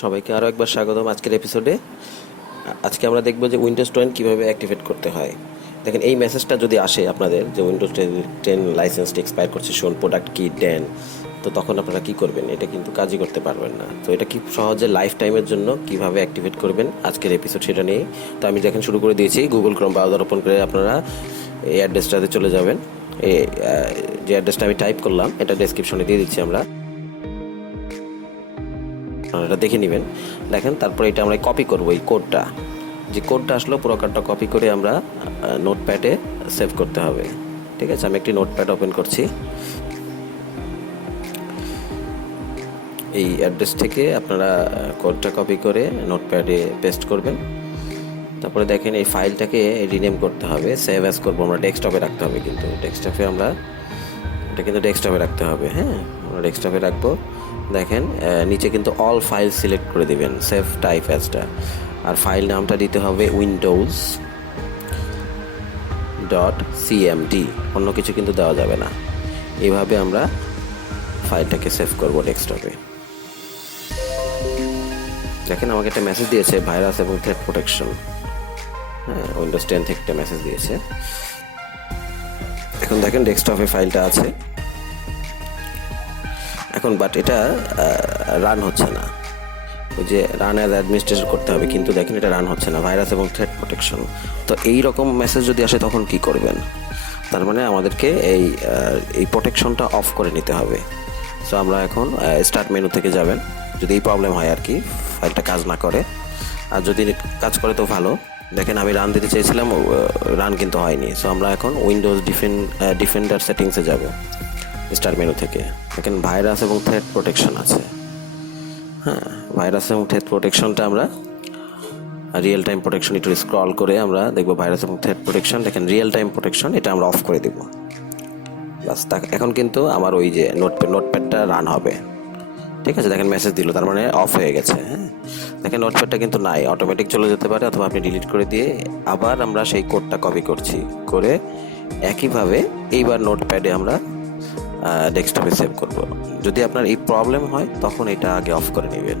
সবাইকে আরও একবার স্বাগতম আজকের এপিসোডে। আজকে আমরা দেখব যে উইন্ডোজ 10 কীভাবে অ্যাক্টিভেট করতে হয়। দেখেন, এই মেসেজটা যদি আসে আপনাদের যে উইন্ডোজ 10 লাইসেন্সটি এক্সপায়ার করছে, শোন প্রোডাক্ট কি দেন, তো তখন আপনারা কী করবেন? এটা কিন্তু কাজই করতে পারবেন না। তো এটা কি সহজে লাইফ টাইমের জন্য কীভাবে অ্যাক্টিভেট করবেন আজকের এপিসোড সেটা নিয়ে। তো আমি দেখেন শুরু করে দিয়েছি। গুগল ক্রোম ব্রাউজার ওপেন করে আপনারা এই অ্যাড্রেসটাতে চলে যাবেন। যে অ্যাড্রেসটা আমি টাইপ করলাম এটা ডেসক্রিপশনে দিয়ে দিচ্ছি আমরা, এটা দেখে নেবেন। দেখেন, তারপরে এটা আমরা কপি করব। এই কোডটা, যে কোডটা আসলো পুরো কোডটা কপি করে আমরা নোটপ্যাডে সেভ করতে হবে। ঠিক আছে, আমি একটি নোটপ্যাড ওপেন করছি। এই অ্যাড্রেস থেকে আপনারা কোডটা কপি করে নোটপ্যাডে পেস্ট করবেন। তারপরে দেখেন এই ফাইলটাকে রিনেম করতে হবে, সেভ অ্যাজ করবো আমরা, ডেস্কটপে রাখতে হবে। কিন্তু ডেস্কটপে আমরা এটা কিন্তু ডেস্কটপে রাখতে হবে। হ্যাঁ, আমরা ডেস্কটপে রাখবো। দেখেন নিচে কিন্তু অল ফাইল সিলেক্ট করে দিবেন, সেভ টাইপ অ্যাজটা, আর ফাইল নামটা দিতে হবে উইন্ডোজ ডট সিএমডি, অন্য কিছু কিন্তু দেওয়া যাবে না। এইভাবে আমরা ফাইলটাকে সেভ করব ডেস্কটপে। দেখেন আমাকে একটা মেসেজ দিয়েছে, ভাইরাস এবং থ্রেট প্রোটেকশন। হ্যাঁ, উইন্ডোজ 10 থেকে একটা মেসেজ দিয়েছে। এখন দেখেন ডেস্কটপে ফাইলটা আছে এখন, বাট এটা রান হচ্ছে না। ওই যে রান অ্যাজ অ্যাডমিনিস্ট্রেটর করতে হবে, কিন্তু দেখেন এটা রান হচ্ছে না, ভাইরাস এবং থ্রেট প্রোটেকশন। তো এই রকম মেসেজ যদি আসে তখন কি করবেন? তার মানে আমাদেরকে এই প্রোটেকশনটা অফ করে নিতে হবে। সো আমরা এখন স্টার্ট মেনু থেকে যাবেন, যদি এই প্রবলেম হয় আর কি, ফাইলটা কাজ না করে। আর যদি কাজ করে তো ভালো। দেখেন আমি রান দিতে চেয়েছিলাম, রান কিন্তু হয়নি। সো আমরা এখন উইন্ডোজ ডিফেন্ডার সেটিংসে যাব স্টার মেনু থেকে। দেখেন ভাইরাস এবং থ্রেট প্রোটেকশন আছে। হ্যাঁ, ভাইরাস এবং থ্রেট প্রোটেকশনটা আমরা রিয়েল টাইম প্রোটেকশন একটু স্ক্রল করে আমরা দেখবো ভাইরাস এবং থ্রেট প্রোটেকশন। দেখেন রিয়েল টাইম প্রোটেকশন, এটা আমরা অফ করে দেবো। বাস, এখন কিন্তু আমার ওই যে নোটপ্যাডটা রান হবে। ঠিক আছে, দেখেন মেসেজ দিল, তার মানে অফ হয়ে গেছে। হ্যাঁ, দেখেন নোটপ্যাডটা কিন্তু নাই, অটোমেটিক চলে যেতে পারে, অথবা আপনি ডিলিট করে দিয়ে আবার আমরা সেই কোডটা কপি করছি, করে একইভাবে এইবার নোটপ্যাডে আমরা ডেস্কটপে সেভ করব। যদি আপনার এই প্রবলেম হয় তখন এটা আগে অফ করে নেবেন।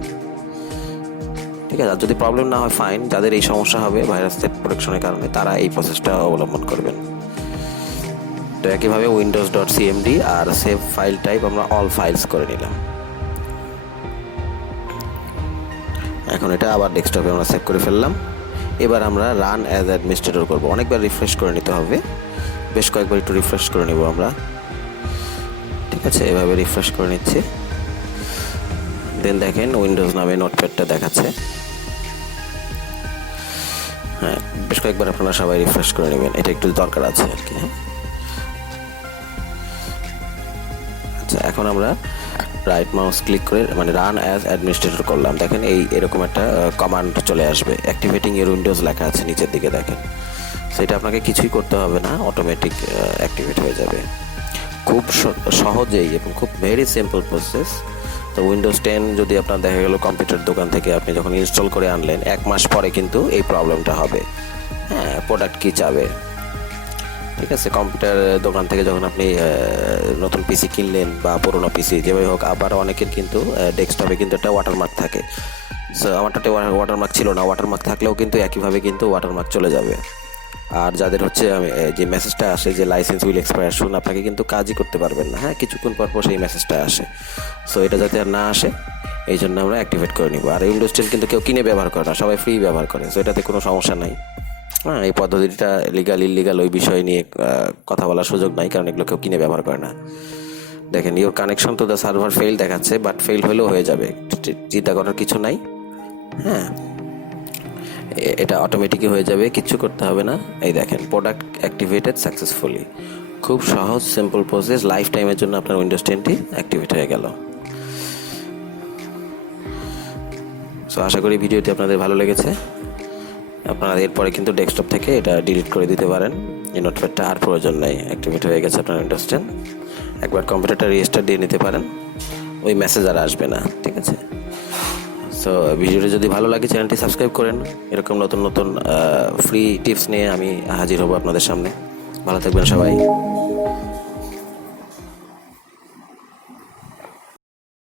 ঠিক আছে, আর যদি প্রবলেম না হয় ফাইন। যাদের এই সমস্যা হবে ভাইরাস থ্রেট প্রোটেকশনের কারণে, তারা এই প্রসেসটা অবলম্বন করবেন। তো একইভাবে উইন্ডোজ ডট সিএমডি আর সেভ ফাইল টাইপ আমরা অল ফাইলস করে নিলাম। এখন এটা আবার ডেস্কটপে আমরা সেভ করে ফেললাম। এবার আমরা রান অ্যাজ অ্যাডমিনিস্ট্রেটর করব। অনেকবার রিফ্রেশ করে নিতে হবে, বেশ কয়েকবার একটু রিফ্রেশ করে নেব আমরা। ঠিক আছে, এভাবে রিফ্রেশ করে নিচ্ছি। দেন দেখেন উইন্ডোজ নামে নোটপ্যাডটা দেখাচ্ছে। হ্যাঁ, বেশ কয়েকবার আপনারা সবাই রিফ্রেশ করে নেবেন, এটা একটু দরকার আছে আর কি। হ্যাঁ, আচ্ছা, এখন আমরা রাইট মাউস ক্লিক করে মানে রান অ্যাজ অ্যাডমিনিস্ট্রেটর করলাম। দেখেন এরকম একটা কমান্ড চলে আসবে, অ্যাক্টিভেটিং ইউর উইন্ডোজ লেখা আছে নিচের দিকে। দেখেন সেটা আপনাকে কিছুই করতে হবে না, অটোমেটিক অ্যাক্টিভেট হয়ে যাবে খুব সহজেই এবং খুব ভেরি সিম্পল প্রসেস। তো উইন্ডোজ 10 যদি আপনার দেখা গেল কম্পিউটার দোকান থেকে আপনি যখন ইনস্টল করে আনলেন, 1 মাস পরে কিন্তু এই প্রবলেমটা হবে। হ্যাঁ, প্রোডাক্ট কি চাবে। ঠিক আছে, কম্পিউটার দোকান থেকে যখন আপনি নতুন পিসি কিনলেন বা পুরোনো পিসি যেভাবে হোক, আবার অনেকের কিন্তু ডেস্কটপে কিন্তু একটা ওয়াটারমার্ক থাকে। সো আমারটাতে ওয়াটারমার্ক ছিল না, ওয়াটারমার্ক থাকলেও কিন্তু একইভাবে কিন্তু ওয়াটারমার্ক চলে যাবে। আর যাদের হচ্ছে যে মেসেজটা আসে যে লাইসেন্স উইল এক্সপায়ার শুন, আপনাকে কিন্তু কাজই করতে পারবেন না। হ্যাঁ, কিছুক্ষণ পর সেই মেসেজটা আসে। সো এটা যাতে আর না আসে এই জন্য আমরা অ্যাক্টিভেট করে নিব। আর উইন্ডোজ 10 কিন্তু কেউ কিনে ব্যবহার করে না, সবাই ফ্রি ব্যবহার করে। সো এটাতে কোনো সমস্যা নাই। হ্যাঁ, এই পদ্ধতিটা লিগাল ইলিগাল ওই বিষয় নিয়ে কথা বলার সুযোগ নাই, কারণ এগুলো কেউ কিনে ব্যবহার করে না। দেখেন your connection to the server fail দেখাচ্ছে, বাট ফেল হলেও হয়ে যাবে, চিন্তা করার কিছু নাই। হ্যাঁ, এটা অটোমেটিকই হয়ে যাবে, কিচ্ছু করতে হবে না। এই দেখেন প্রোডাক্ট অ্যাক্টিভেটেড সাকসেসফুলি। খুব সহজ সিম্পল প্রসেস, লাইফ টাইমের জন্য আপনার উইন্ডোজ 10টি অ্যাক্টিভেট হয়ে গেল। সো আশা করি ভিডিওটি আপনাদের ভালো লেগেছে। আপনারা এরপরে কিন্তু ডেস্কটপ থেকে এটা ডিলিট করে দিতে পারেন, এই নোটপ্যাডটা আর প্রয়োজন নেই, অ্যাক্টিভেট হয়ে গেছে আপনার উইন্ডোজ 10। একবার কম্পিউটারটা রিস্টার্ট দিয়ে নিতে পারেন, ওই মেসেজ আর আসবে না। ঠিক আছে, সো ভিডিওটি যদি ভালো লাগে চ্যানেলটি সাবস্ক্রাইব করেন। এরকম নতুন নতুন ফ্রি টিপস নিয়ে আমি হাজির হব আপনাদের সামনে। ভালো থাকবেন সবাই।